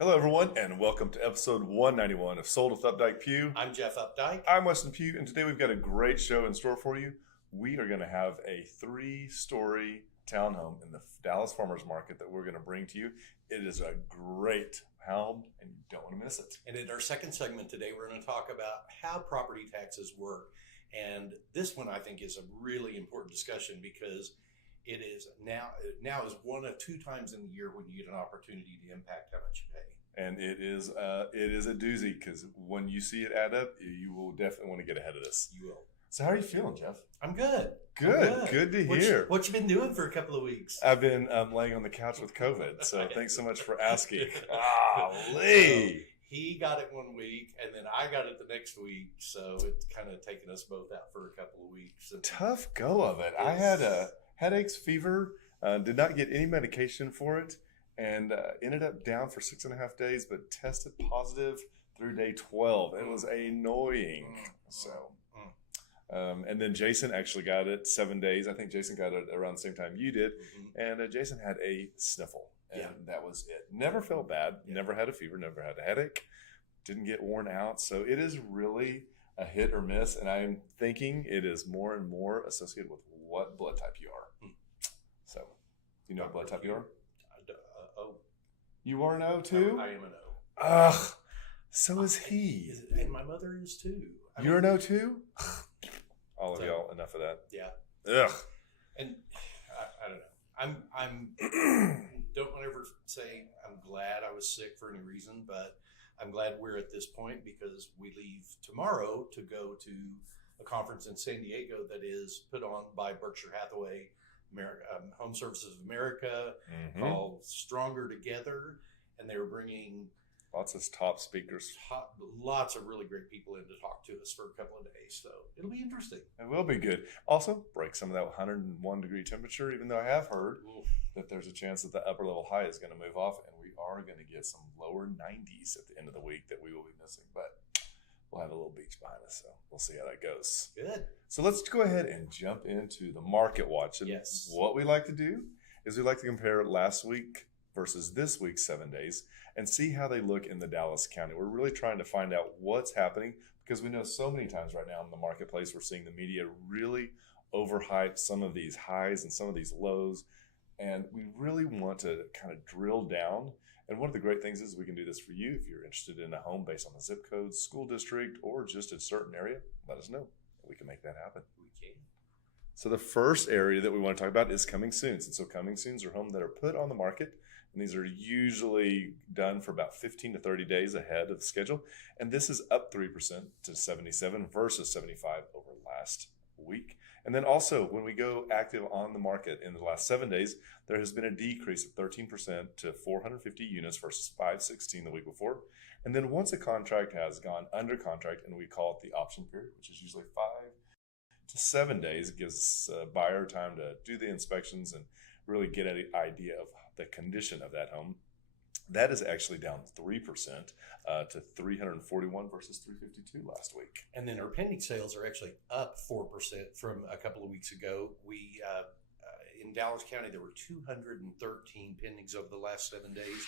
Hello, everyone, and welcome to episode 191 of Sold with Updike Pugh. I'm Jeff Updike. I'm Weston Pugh, and today we've got a great show in store for you. We are going to have a 3-story townhome in the Dallas Farmers Market that we're going to bring to you. It is a great home, and you don't want to miss it. And in our second segment today, we're going to talk about how property taxes work. And this one, I think, is a really important discussion because it is now is one of 2 times in the year when you get an opportunity to impact how much you pay. And it is a doozy because when you see it add up, you will definitely want to get ahead of this. You will. So how are you feeling, Jeff? I'm good. Good to hear. What you been doing for a couple of weeks? I've been laying on the couch with COVID, so thanks so much for asking. Lee. He got it one week, and then I got it the next week, so it's kind of taken us both out for a couple of weeks. Tough go of it. I had headaches, fever, did not get any medication for it, and ended up down for 6.5 days, but tested positive through day 12. It was annoying. And then Jason actually got it 7 days. I think Jason got it around the same time you did. Mm-hmm. And Jason had a sniffle, and that was it. Never felt bad, never had a fever, never had a headache, didn't get worn out. So it is really a hit or miss, and I'm thinking it is more and more associated with what blood type you are. So, you know what blood type you are? O. You are an O too? I am an O. Ugh, so is he. And my mother is too. You're an O too? All of y'all, enough of that. Yeah. Ugh. And I don't know. I'm don't want to ever say I'm glad I was sick for any reason, but I'm glad we're at this point because we leave tomorrow to go to a conference in San Diego that is put on by Berkshire Hathaway, Home Services of America, called Stronger Together, and they were bringing lots of top speakers, lots of really great people in to talk to us for a couple of days. So it'll be interesting. It will be good. Also, break some of that 101 degree temperature, even though I have heard that there's a chance that the upper level high is going to move off, and we are going to get some lower 90s at the end of the week that we will be missing. But we'll have a little beach behind us, so we'll see how that goes. Good. So let's go ahead and jump into the market watch. And what we like to do is we like to compare last week versus this week's 7 days and see how they look in the Dallas County. We're really trying to find out what's happening because we know so many times right now in the marketplace we're seeing the media really overhype some of these highs and some of these lows, and we really want to kind of drill down. And one of the great things is we can do this for you if you're interested in a home based on the zip code, school district, or just a certain area. Let us know. We can make that happen. We can. So the first area that we want to talk about is coming soons. And so coming soons are homes that are put on the market. And these are usually done for about 15 to 30 days ahead of the schedule. And this is up 3% to 77 versus 75 over last week. And then also when we go active on the market in the last 7 days, there has been a decrease of 13% to 450 units versus 516 the week before. And then once a contract has gone under contract, and we call it the option period, which is usually 5 to 7 days, it gives a buyer time to do the inspections and really get an idea of the condition of that home. That is actually down 3% to 341 versus 352 last week. And then our pending sales are actually up 4% from a couple of weeks ago. We in Dallas County, there were 213 pendings over the last 7 days.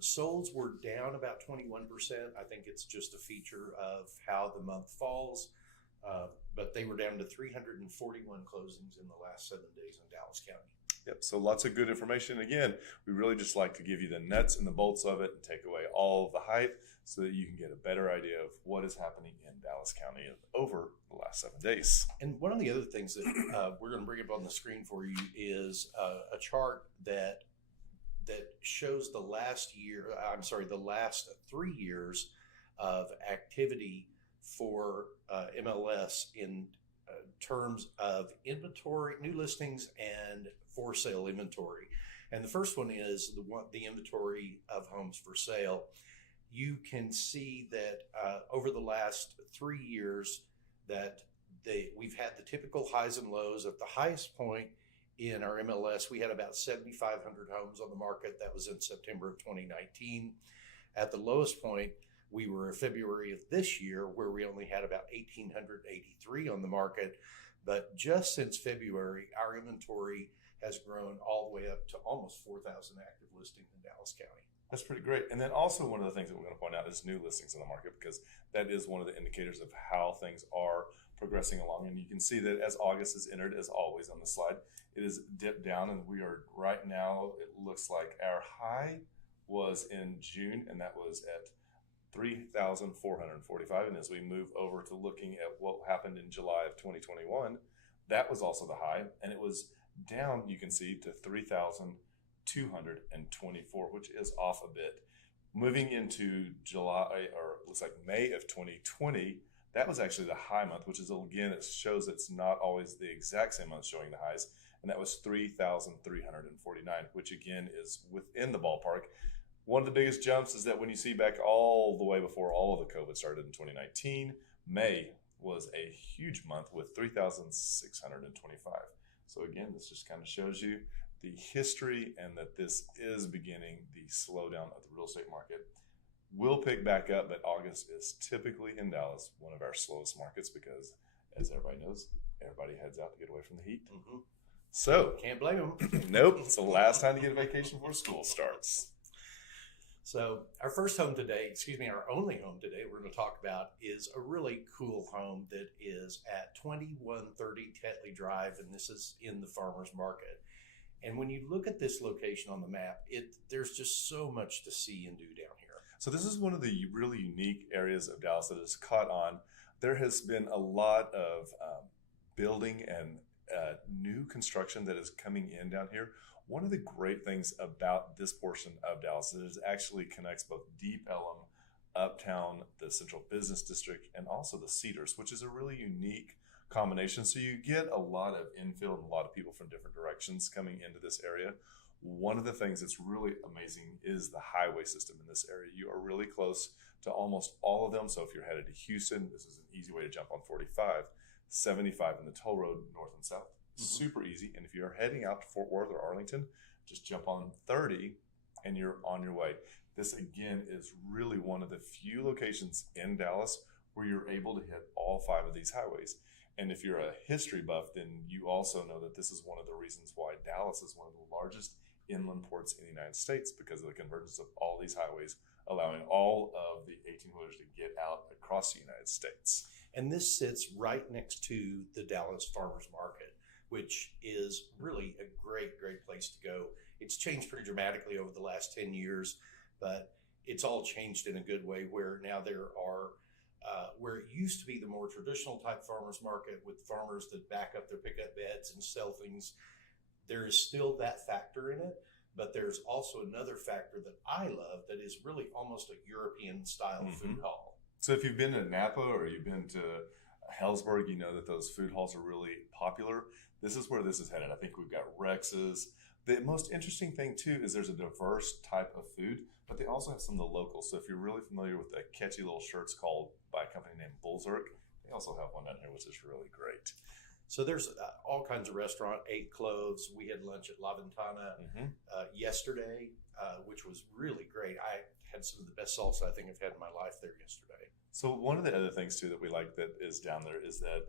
Solds were down about 21%. I think it's just a feature of how the month falls. But they were down to 341 closings in the last 7 days in Dallas County. Yep, so lots of good information. Again, we really just like to give you the nuts and the bolts of it and take away all of the hype so that you can get a better idea of what is happening in Dallas County over the last 7 days. And one of the other things that we're going to bring up on the screen for you is a chart that shows the last 3 years of activity for MLS in terms of inventory, new listings, and for sale inventory. And the first one is the inventory of homes for sale. You can see that over the last 3 years that we've had the typical highs and lows. At the highest point in our MLS, we had about 7,500 homes on the market. That was in September of 2019. At the lowest point, we were in February of this year, where we only had about 1,883 on the market. But just since February, our inventory has grown all the way up to almost 4,000 active listings in Dallas County. That's pretty great. And then also one of the things that we're going to point out is new listings in the market, because that is one of the indicators of how things are progressing along. And you can see that as August is entered, as always on the slide, it is dipped down, and we are right now, it looks like our high was in June, and that was at 3,445. And as we move over to looking at what happened in July of 2021, that was also the high, and it was down, you can see, to 3,224, which is off a bit. Moving into July, or it looks like May of 2020, that was actually the high month, which is, again, it shows it's not always the exact same month showing the highs, and that was 3,349, which again is within the ballpark. One of the biggest jumps is that when you see back all the way before all of the COVID started in 2019, May was a huge month with 3,625. So again, this just kind of shows you the history, and that this is beginning the slowdown of the real estate market. Will pick back up, but August is typically in Dallas one of our slowest markets because, as everybody knows, everybody heads out to get away from the heat. Mm-hmm. So can't blame them. Nope, it's the last time to get a vacation before school starts. So our first home today, our only home today we're going to talk about is a really cool home that is at 2130 Tetley Drive, and this is in the farmer's market. And when you look at this location on the map, there's just so much to see and do down here. So this is one of the really unique areas of Dallas that has caught on. There has been a lot of building and new construction that is coming in down here. One of the great things about this portion of Dallas is it actually connects both Deep Ellum, Uptown, the Central Business District, and also the Cedars, which is a really unique combination. So you get a lot of infill and a lot of people from different directions coming into this area. One of the things that's really amazing is the highway system in this area. You are really close to almost all of them. So if you're headed to Houston, this is an easy way to jump on 45, 75 in the toll road north and south. Super easy. And if you're heading out to Fort Worth or Arlington, just jump on 30 and you're on your way. This again is really one of the few locations in Dallas where you're able to hit all 5 of these highways. And if you're a history buff, then you also know that this is one of the reasons why Dallas is one of the largest inland ports in the United States, because of the convergence of all these highways, allowing all of the 18-wheelers to get out across the United States. And this sits right next to the Dallas Farmers Market, which is really a great, great place to go. It's changed pretty dramatically over the last 10 years, but it's all changed in a good way, where now there are where it used to be the more traditional type farmers market with farmers that back up their pickup beds and sell things. There is still that factor in it, but there's also another factor that I love that is really almost a European style food hall. So if you've been to Napa or you've been to Hellsburg, you know that those food halls are really popular. This is where this is headed. I think we've got Rex's. The most interesting thing too is there's a diverse type of food, but they also have some of the locals. So if you're really familiar with the catchy little shirts called by a company named Bullzerk, they also have one down here, which is really great. So there's all kinds of restaurant, 8 Cloves. We had lunch at La Ventana yesterday, which was really great. I had some of the best salsa I think I've had in my life there yesterday. So one of the other things too that we like that is down there is that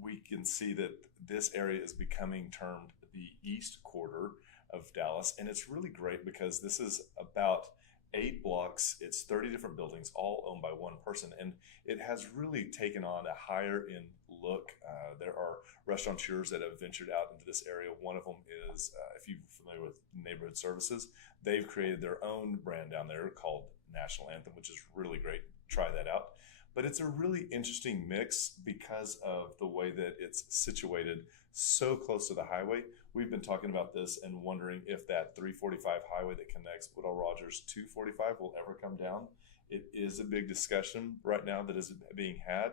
we can see that this area is becoming termed the East Quarter of Dallas. And it's really great because this is about 8 blocks. It's 30 different buildings, all owned by one person. And it has really taken on a higher end look. There are restaurateurs that have ventured out into this area. One of them is, if you're familiar with Neighborhood Services, they've created their own brand down there called National Anthem, which is really great. Try that out. But it's a really interesting mix because of the way that it's situated so close to the highway. We've been talking about this and wondering if that 345 highway that connects Woodall Rogers to 45 will ever come down. It is a big discussion right now that is being had.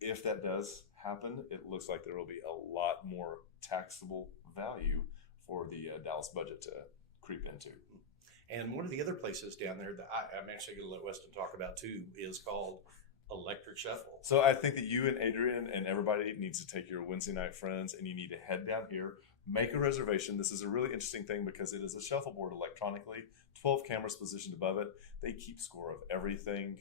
If that does happen, it looks like there will be a lot more taxable value for the Dallas budget to creep into. And one of the other places down there that I'm actually going to let Weston talk about too is called Electric Shuffle. So I think that you and Adrian and everybody needs to take your Wednesday night friends and you need to head down here, make a reservation. This is a really interesting thing because it is a shuffleboard electronically, 12 cameras positioned above it. They keep score of everything.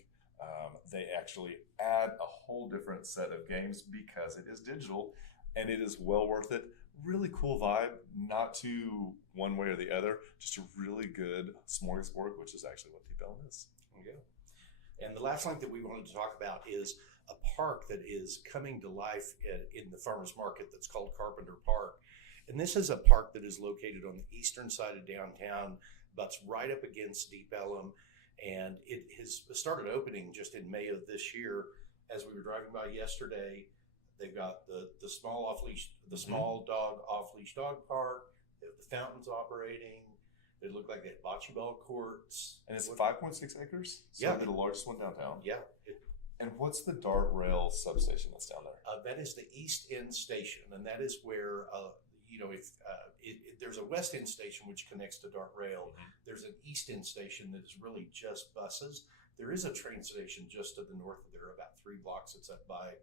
They actually add a whole different set of games because it is digital. and it is well worth it. Really cool vibe, not too one way or the other, just a really good smorgasbord, which is actually what Deep Ellum is. Yeah. And the last link that we wanted to talk about is a park that is coming to life in the farmers market that's called Carpenter Park. And this is a park that is located on the eastern side of downtown, butts right up against Deep Ellum. And it has started opening just in May of this year. As we were driving by yesterday, they've got the small off-leash, the small dog off-leash dog park. They have the fountains operating. They look like they have bocce ball courts. And it's 5.6 acres? So Yeah. the largest one downtown. Yeah. And what's the dart rail substation that's down there? That is the East End Station, and that is where, if there's a West End Station which connects to Dart Rail, there's an East End Station that is really just buses. There is a train station just to the north of there, about 3 blocks. It's up by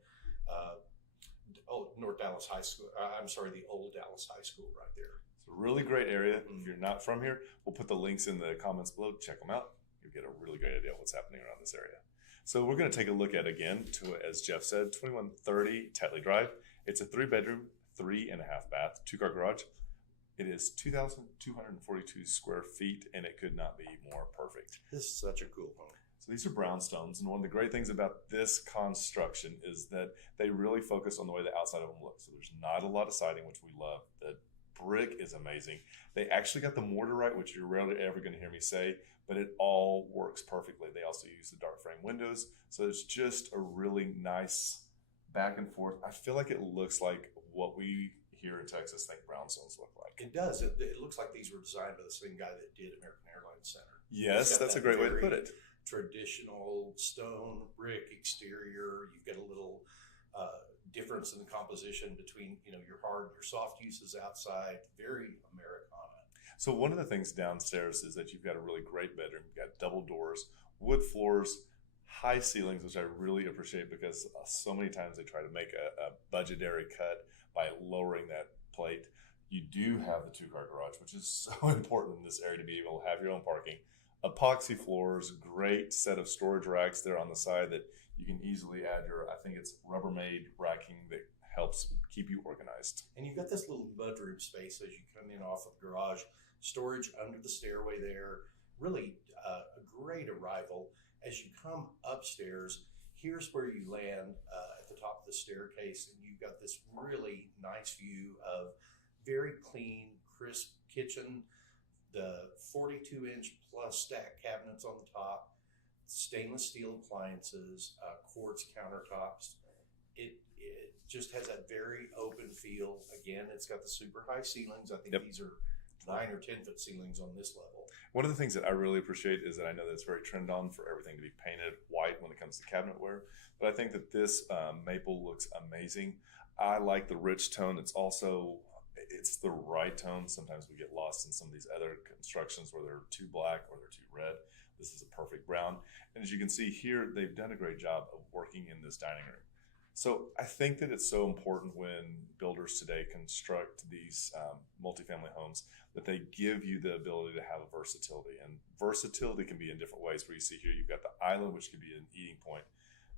North Dallas High School. The old Dallas High School right there. It's a really great area. If you're not from here, we'll put the links in the comments below. Check them out. You'll get a really great idea of what's happening around this area. So we're going to take a look at, again, as Jeff said, 2130 Tetley Drive. It's a 3-bedroom, 3.5 bath, 2-car garage. It is 2,242 square feet, and it could not be more perfect. This is such a cool home. So these are brownstones, and one of the great things about this construction is that they really focus on the way the outside of them looks. So there's not a lot of siding, which we love. The brick is amazing. They actually got the mortar right, which you're rarely ever going to hear me say, but it all works perfectly. They also use the dark frame windows, so it's just a really nice back and forth. I feel like it looks like what we here in Texas think brownstones look like. It does. It looks like these were designed by the same guy that did American Airlines Center. Yes, that's a great way to put it. Traditional stone brick exterior. You've got a little difference in the composition between your hard, your soft uses outside. Very Americana. So one of the things downstairs is that you've got a really great bedroom. You've got double doors, wood floors, high ceilings, which I really appreciate because so many times they try to make a budgetary cut by lowering that plate. You do have the 2-car garage, which is so important in this area to be able to have your own parking. Epoxy floors, great set of storage racks there on the side that you can easily add I think it's Rubbermaid racking that helps keep you organized. And you've got this little mudroom space as you come in off of the garage, storage under the stairway there. Really a great arrival. As you come upstairs, here's where you land at the top of the staircase, and you've got this really nice view of very clean, crisp kitchen, the 42-inch plus stack cabinets on the top, stainless steel appliances, quartz countertops. It just has that very open feel. Again, it's got the super high ceilings. I think these are 9 or 10 foot ceilings on this level. One of the things that I really appreciate is that I know that it's very trend on for everything to be painted white when it comes to cabinetware, but I think that this maple looks amazing. I like the rich tone. It's the right tone. Sometimes we get lost in some of these other constructions where they're too black or they're too red. This is a perfect brown. And as you can see here, they've done a great job of working in this dining room. So I think that it's so important when builders today construct these multifamily homes that they give you the ability to have a versatility. And versatility can be in different ways. Where you see here, you've got the island, which can be an eating point,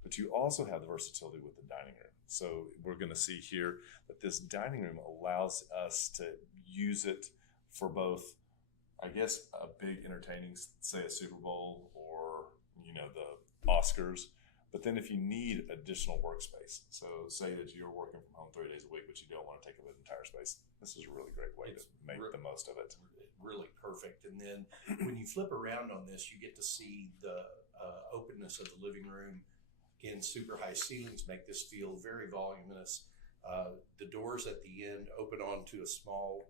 but you also have the versatility with the dining room. So we're going to see here that this dining room allows us to use it for both, I guess, a big entertaining, say a Super Bowl or, the Oscars. But then if you need additional workspace, so say that you're working from home 3 days a week, but you don't want to take up an entire space, this is a really great way to make the most of it. Really perfect. And then when you flip around on this, you get to see the openness of the living room. Again, super high ceilings make this feel very voluminous. The doors at the end open onto a small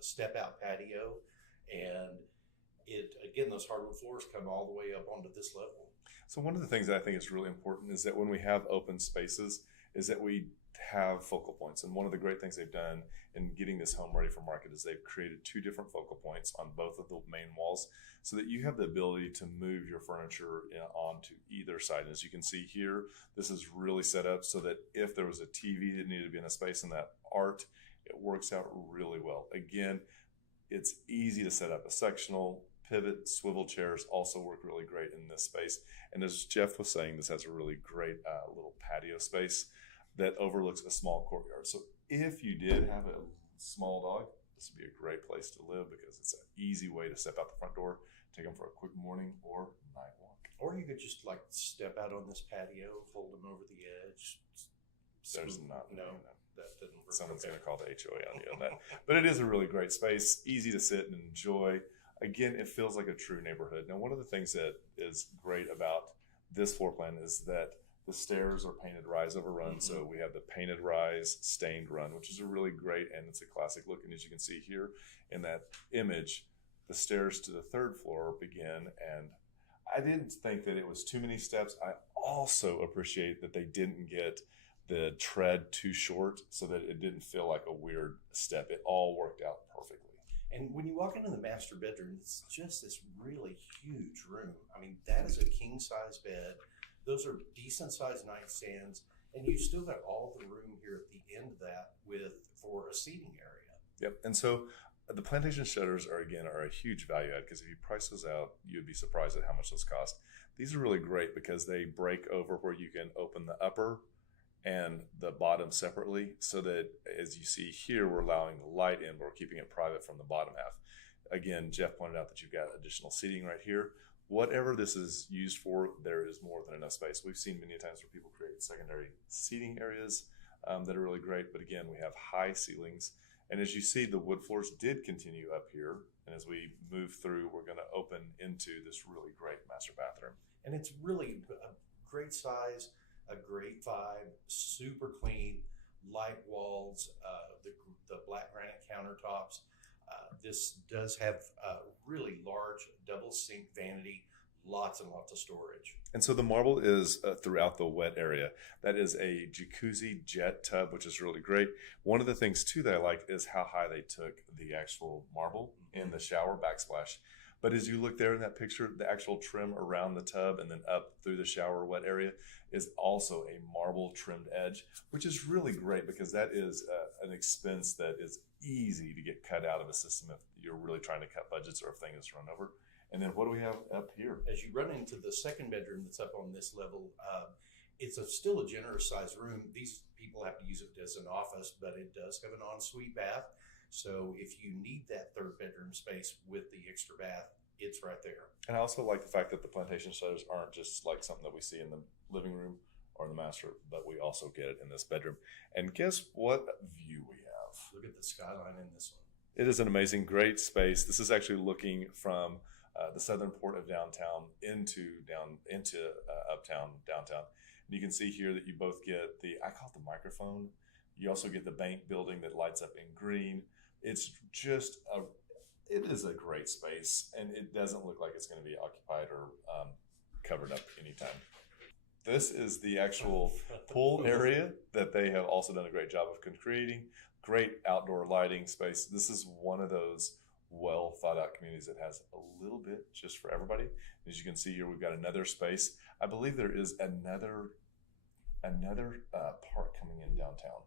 step-out patio, and those hardwood floors come all the way up onto this level. So one of the things that I think is really important is that when we have open spaces is that we have focal points. And one of the great things they've done in getting this home ready for market is they've created 2 different focal points on both of the main walls so that you have the ability to move your furniture onto either side. And as you can see here, this is really set up so that if there was a TV that needed to be in a space in that art, it works out really well. Again, it's easy to set up. A sectional pivot swivel chairs also work really great in this space. And as Jeff was saying, this has a really great little patio space. that overlooks a small courtyard. So if you did have a small dog, this would be a great place to live because it's an easy way to step out the front door, take them for a quick morning or night walk. Or you could just like step out on this patio, fold them over the edge. There's not no, that didn't work. Someone's Okay. going to call the HOA on you on that. But it is a really great space, easy to sit and enjoy. Again, it feels like a true neighborhood. Now, one of the things that is great about this floor plan is that the stairs are painted rise over run. So we have the painted rise, stained run, which is a really great, and it's a classic look. And as you can see here in that image, the stairs to the third floor begin. And I didn't think that it was too many steps. I also appreciate that they didn't get the tread too short so that it didn't feel like a weird step. It all worked out perfectly. And when you walk into the master bedroom, it's just this really huge room. I mean, that is a king size bed. Those are decent sized nightstands, and you still got all the room here at the end of that for a seating area. Yep. And so the Plantation Shutters are a huge value add because if you price those out, you'd be surprised at how much those cost. These are really great because they break over where you can open the upper and the bottom separately, so that as you see here, we're allowing the light in, but we're keeping it private from the bottom half. Again, Jeff pointed out that you've got additional seating right here. Whatever this is used for, there is more than enough space. We've seen many times where people create secondary seating areas that are really great, but again, we have high ceilings. And as you see, the wood floors did continue up here. And as we move through, we're going to open into this really great master bathroom. And it's really a great size, a great vibe, super clean, light walls, the black granite countertops. This does have a really large double sink vanity, lots and lots of storage. And so the marble is throughout the wet area. That is a jacuzzi jet tub, which is really great. One of the things too that I like is how high they took the actual marble in the shower backsplash. But as you look there in that picture, the actual trim around the tub and then up through the shower wet area is also a marble trimmed edge, which is really great because that is an expense that is easy to get cut out of a system if you're really trying to cut budgets or if things run over. And then what do we have up here? As you run into the second bedroom that's up on this level, it's still a generous sized room. These people have to use it as an office, but it does have an ensuite bath. So if you need that third bedroom space with the extra bath, it's right there. And I also like the fact that the Plantation Shutters aren't just like something that we see in the living room or the master, but we also get it in this bedroom. And guess what view we have? Look at the skyline in this one. It is an amazing, great space. This is actually looking from the southern port of downtown into uptown, downtown. And you can see here that you both get I call it the microphone. You also get the bank building that lights up in green. It's just it is a great space, and it doesn't look like it's going to be occupied or covered up anytime. This is the actual pool area that they have also done a great job of creating. Great outdoor lighting space. This is one of those well thought out communities that has a little bit just for everybody. As you can see here, we've got another space. I believe there is another part coming in downtown.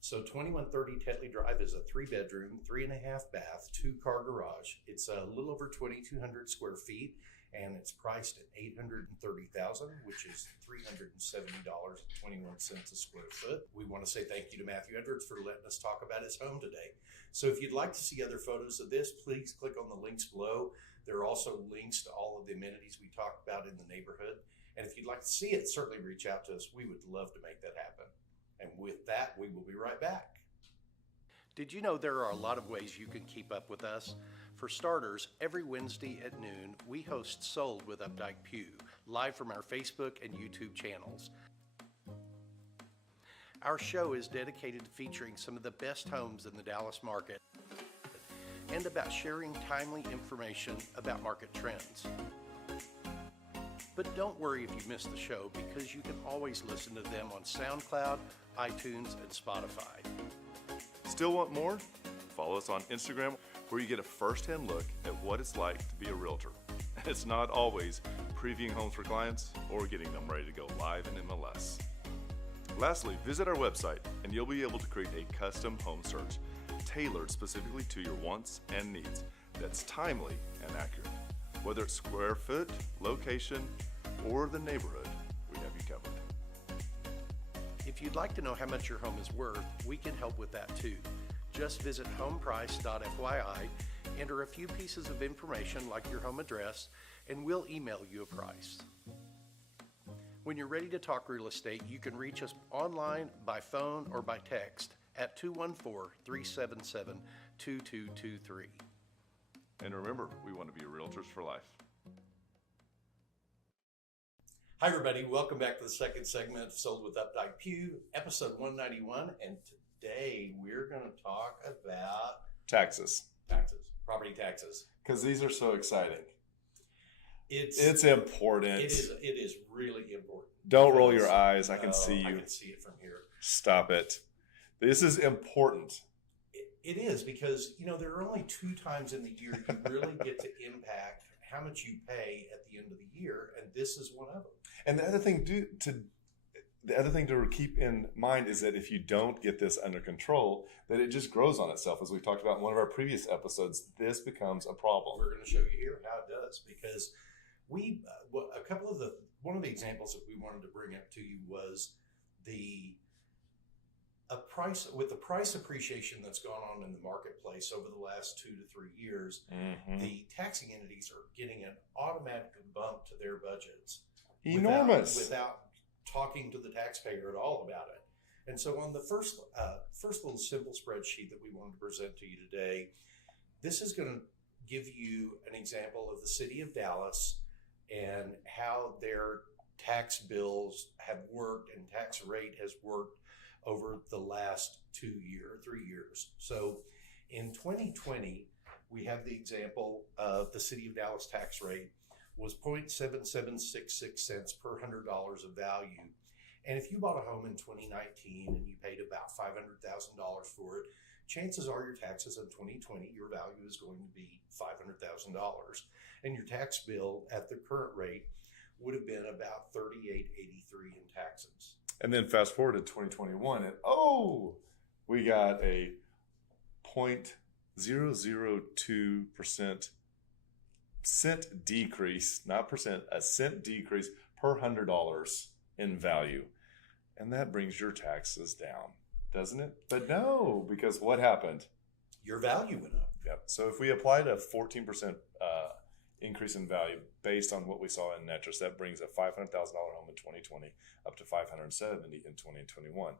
So 2130 Tetley Drive is a 3-bedroom, 3.5 bath, 2-car garage. It's a little over 2,200 square feet, and it's priced at $830,000, which is $370.21 a square foot. We want to say thank you to Matthew Edwards for letting us talk about his home today. So if you'd like to see other photos of this, please click on the links below. There are also links to all of the amenities we talked about in the neighborhood. And if you'd like to see it, certainly reach out to us. We would love to make that happen. And with that, we will be right back. Did you know there are a lot of ways you can keep up with us? For starters, every Wednesday at noon, we host Sold with Updike Pugh, live from our Facebook and YouTube channels. Our show is dedicated to featuring some of the best homes in the Dallas market and about sharing timely information about market trends. But don't worry if you missed the show, because you can always listen to them on SoundCloud, iTunes, and Spotify. Still want more? Follow us on Instagram, where you get a first-hand look at what it's like to be a realtor. It's not always previewing homes for clients or getting them ready to go live in MLS. Lastly, visit our website and you'll be able to create a custom home search tailored specifically to your wants and needs that's timely and accurate. Whether it's square foot, location, or the neighborhood, we have you covered. If If you'd like to know how much your home is worth, we can help with that too. Just visit homeprice.fyi, enter a few pieces of information like your home address, and we'll email you a price. When you're ready to talk real estate, you can reach us online, by phone, or by text at 214-377-2223. And remember, we want to be realtors for life. Hi, everybody. Welcome back to the second segment of Sold with Updike Pugh, episode 191. And today we're going to talk about Taxes. Property taxes. Because these are so exciting. It's important. It is really important. Don't roll your eyes. I can see you. I can see it from here. Stop it. This is important. It is because, there are only 2 times in the year you really get to impact how much you pay at the end of the year, and this is one of them. And the other thing to keep in mind is that if you don't get this under control, that it just grows on itself. As we talked about in one of our previous episodes, this becomes a problem. We're going to show you here how it does, because one of the examples that we wanted to bring up to you was the price appreciation that's gone on in the marketplace over the last 2 to 3 years. Mm-hmm. The taxing entities are getting an automatic bump to their budgets. Enormous. Without talking to the taxpayer at all about it. And so on the first little simple spreadsheet that we wanted to present to you today, this is going to give you an example of the city of Dallas and how their tax bills have worked and tax rate has worked over the last 3 years. So in 2020, we have the example of the city of Dallas tax rate was 0.7766 cents per $100 of value. And if you bought a home in 2019 and you paid about $500,000 for it, chances are your taxes in 2020, your value is going to be $500,000. And your tax bill at the current rate would have been about $38.83 in taxes. And then fast forward to 2021, and we got a 0.002% cent decrease, not percent, a cent decrease per $100 in value. And that brings your taxes down, doesn't it? But no, because what happened? Your value went up. Yep. So if we applied a 14% increase in value based on what we saw in Netris, that brings a $500,000 home in 2020 up to $570,000 in 2021.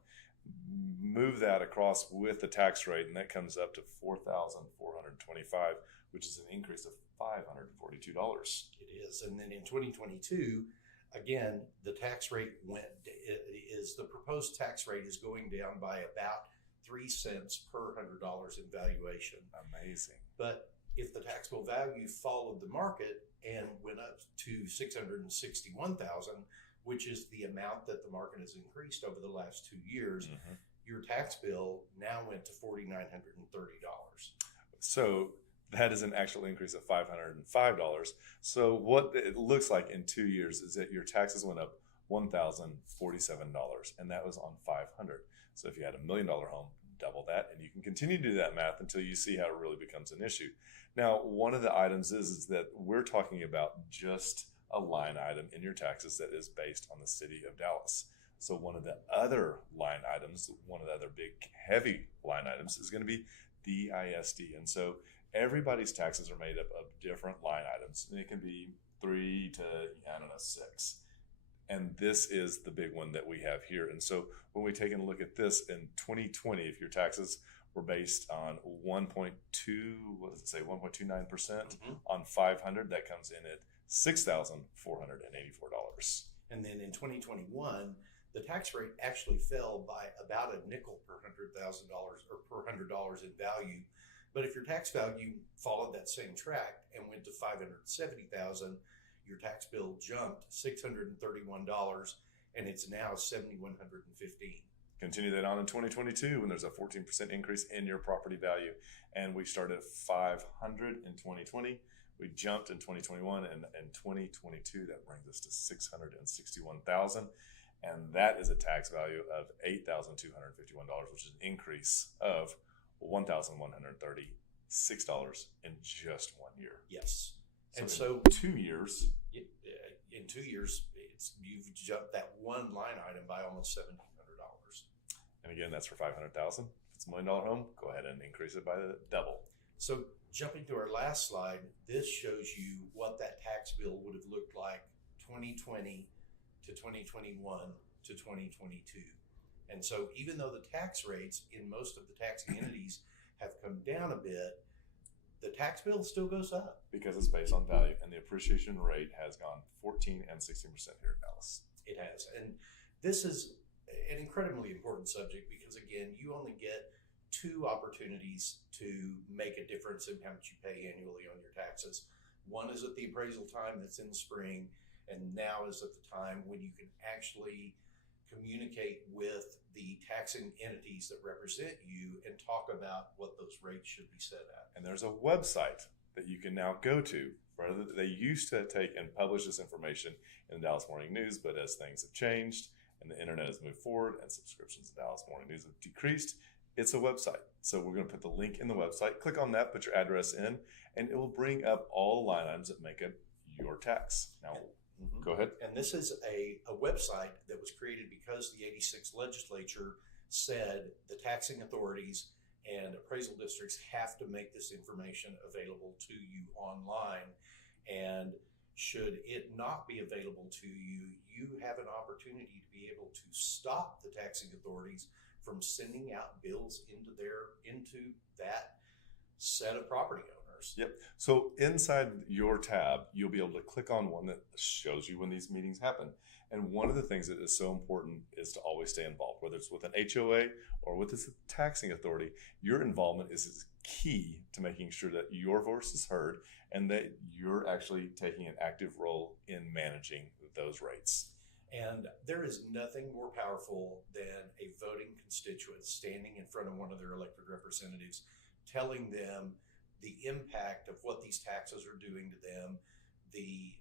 Move that across with the tax rate, and that comes up to $4,425, which is an increase of $542. It is. And then in 2022, again, the tax rate the proposed tax rate is going down by about 3 cents per $100 in valuation. Amazing. But if the taxable value followed the market and went up to $661,000, which is the amount that the market has increased over the last 2 years, mm-hmm. your tax bill now went to $4,930. So that is an actual increase of $505. So what it looks like in 2 years is that your taxes went up $1,047, and that was on $500,000. So if you had $1 million home, double that, and you can continue to do that math until you see how it really becomes an issue. Now, one of the items is that we're talking about just a line item in your taxes that is based on the city of Dallas. So one of the other line items, one of the other big heavy line items is going to be DISD. And so everybody's taxes are made up of different line items, and it can be 3 to 6. And this is the big one that we have here. And so when we take a look at this in 2020, if your taxes were based on 1.29% Mm-hmm. on 500, that comes in at $6,484. And then in 2021, the tax rate actually fell by about a nickel per $100,000 or per $100 in value. But if your tax value followed that same track and went to $570,000, your tax bill jumped $631, and it's now $7,115. Continue that on in 2022 when there's a 14% increase in your property value. And we started at $500 in 2020. We jumped in 2021, and in 2022, that brings us to $661,000. And that is a tax value of $8,251, which is an increase of $1,136 in just 1 year. Yes. And so 2 years. In 2 years, you've jumped that one line item by almost $1,700. again, that's for 500,000. If it's $1 million home, go ahead and increase it by the double. So jumping to our last slide, this shows you what that tax bill would have looked like 2020 to 2021 to 2022. And so even though the tax rates in most of the taxing entities have come down a bit, the tax bill still goes up. Because it's based on value, and the appreciation rate has gone 14 and 16% here in Dallas. It has. And this is an incredibly important subject because, again, you only get 2 opportunities to make a difference in how much you pay annually on your taxes. One is at the appraisal time, that's in the spring, and now is at the time when you can actually communicate with the taxing entities that represent you and talk about what those rates should be set at. And there's a website that you can now go to. They used to take and publish this information in the Dallas Morning News, but as things have changed and the internet has moved forward and subscriptions to Dallas Morning News have decreased, it's a website. So we're going to put the link in the website. Click on that, put your address in, and it will bring up all the line items that make up your tax. Now, go ahead. And this is a website that was created because the 86th legislature said the taxing authorities and appraisal districts have to make this information available to you online. And should it not be available to you, you have an opportunity to be able to stop the taxing authorities from sending out bills into that set of property owners. Yep. So inside your tab, you'll be able to click on one that shows you when these meetings happen. And one of the things that is so important is to always stay involved, whether it's with an HOA or with a taxing authority. Your involvement is key to making sure that your voice is heard and that you're actually taking an active role in managing those rates. And there is nothing more powerful than a voting constituent standing in front of one of their elected representatives, telling them the impact of what these taxes are doing to them, the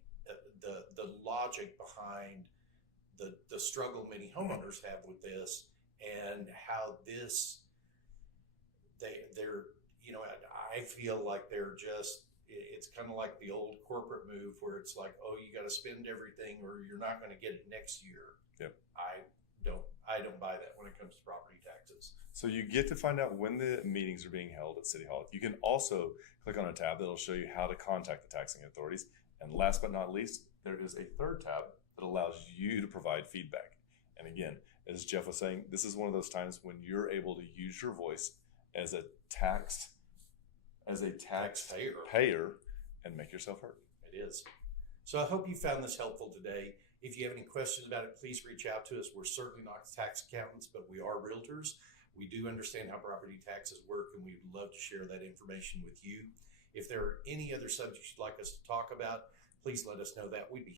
logic behind the struggle many homeowners have with this, and how I feel like it's kind of like the old corporate move where it's like, oh, you got to spend everything or you're not going to get it next year. Yep. I don't buy that when it comes to property taxes. So you get to find out when the meetings are being held at City Hall. You can also click on a tab that'll show you how to contact the taxing authorities. And last but not least, there is a third tab that allows you to provide feedback. And again, as Jeff was saying, this is one of those times when you're able to use your voice as a taxpayer and make yourself heard. It is. So I hope you found this helpful today. If you have any questions about it, please reach out to us. We're certainly not tax accountants, but we are realtors. We do understand how property taxes work, and we'd love to share that information with you. If there are any other subjects you'd like us to talk about, please let us know that. We'd be